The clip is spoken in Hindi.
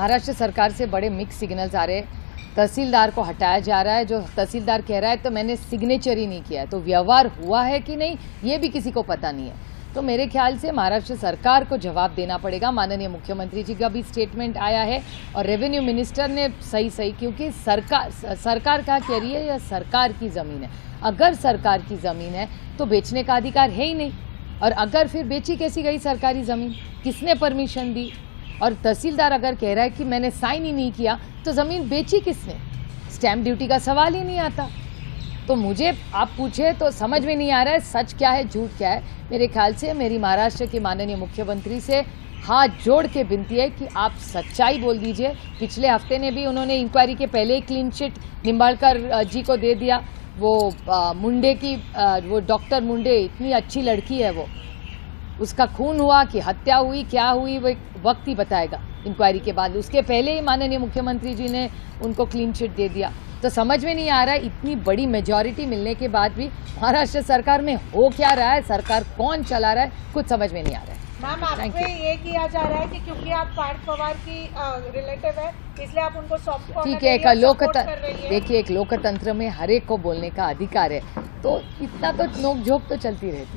महाराष्ट्र सरकार से बड़े मिक्स सिग्नल्स आ रहे हैं। तहसीलदार को हटाया जा रहा है, जो तहसीलदार कह रहा है तो मैंने सिग्नेचर ही नहीं किया है, तो व्यवहार हुआ है कि नहीं ये भी किसी को पता नहीं है। तो मेरे ख्याल से महाराष्ट्र सरकार को जवाब देना पड़ेगा। माननीय मुख्यमंत्री जी का भी स्टेटमेंट आया है और रेवेन्यू मिनिस्टर ने सही क्योंकि सरकार क्या कह रही है, यह सरकार की ज़मीन है। अगर सरकार की ज़मीन है तो बेचने का अधिकार है ही नहीं, और अगर फिर बेची कैसी गई सरकारी ज़मीन, किसने परमिशन दी? और तहसीलदार अगर कह रहा है कि मैंने साइन ही नहीं किया तो ज़मीन बेची किसने? स्टैम्प ड्यूटी का सवाल ही नहीं आता। तो मुझे आप पूछे तो समझ में नहीं आ रहा है सच क्या है झूठ क्या है। मेरे ख्याल से मेरी महाराष्ट्र के माननीय मुख्यमंत्री से हाथ जोड़ के विनती है कि आप सच्चाई बोल दीजिए। पिछले हफ्ते ने भी उन्होंने इंक्वायरी के पहले ही क्लीन चिट निंबाड़कर जी को दे दिया। वो मुंडे की वो डॉक्टर मुंडे इतनी अच्छी लड़की है, वो उसका खून हुआ कि हत्या हुई, क्या हुई वो वक्त ही बताएगा इंक्वायरी के बाद। उसके पहले ही माननीय मुख्यमंत्री जी ने उनको क्लीन चिट दे दिया। तो समझ में नहीं आ रहा है इतनी बड़ी मेजॉरिटी मिलने के बाद भी महाराष्ट्र सरकार में हो क्या रहा है, सरकार कौन चला रहा है, कुछ समझ में नहीं आ रहा है। मैम, आप पे ये किया जा रहा है कि क्योंकि आप पार्थ पवार की रिलेटिव है इसलिए आप उनको सॉफ्ट कॉर्नर ठीक है, देखिए एक लोकतंत्र में हर एक को बोलने का अधिकार है, तो इतना तो नोक झोंक तो चलती रहती है।